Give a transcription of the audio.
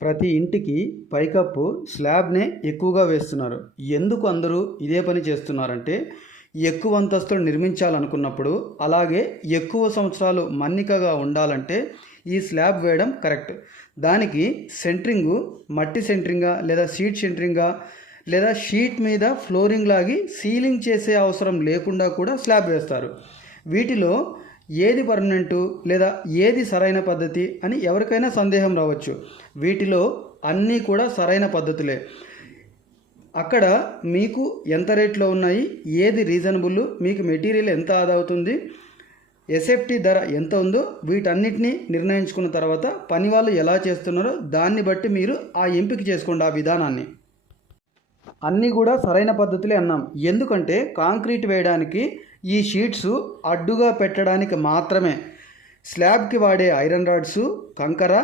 ప్రతి ఇంటికి పైకప్పు స్లాబ్నే ఎక్కువగా వేస్తున్నారు. ఎందుకు అందరూ ఇదే పని చేస్తున్నారంటే, ఎక్కువ అంతస్తులు నిర్మించాలనుకున్నప్పుడు, అలాగే ఎక్కువ సంవత్సరాలు మన్నికగా ఉండాలంటే ఈ స్లాబ్ వేయడం కరెక్ట్. దానికి సెంట్రింగు మట్టి సెంట్రింగా లేదా షీట్ సెంట్రింగా లేదా షీట్ మీద ఫ్లోరింగ్ లాగి సీలింగ్ చేసే అవసరం లేకుండా కూడా స్లాబ్ వేస్తారు. వీటిలో ఏది పర్మనెంటు లేదా ఏది సరైన పద్ధతి అని ఎవరికైనా సందేహం రావచ్చు. వీటిలో అన్నీ కూడా సరైన పద్ధతులే. అక్కడ మీకు ఎంత రేట్లో ఉన్నాయి, ఏది రీజనబుల్, మీకు మెటీరియల్ ఎంత ఆదా అవుతుంది, ఎస్ఎఫ్టీ ధర ఎంత ఉందో వీటన్నిటిని నిర్ణయించుకున్న తర్వాత పని వాళ్ళు ఎలా చేస్తున్నారో దాన్ని బట్టి మీరు ఆ ఎంపిక చేసుకోండి ఆ విధానాన్ని. అన్నీ కూడా సరైన పద్ధతులే అన్నాం. ఎందుకంటే కాంక్రీట్ వేయడానికి ఈ షీట్స్ అడ్డుగా పెట్టడానికి మాత్రమే. స్లాబ్కి వాడే ఐరన్ రాడ్సు, కంకర,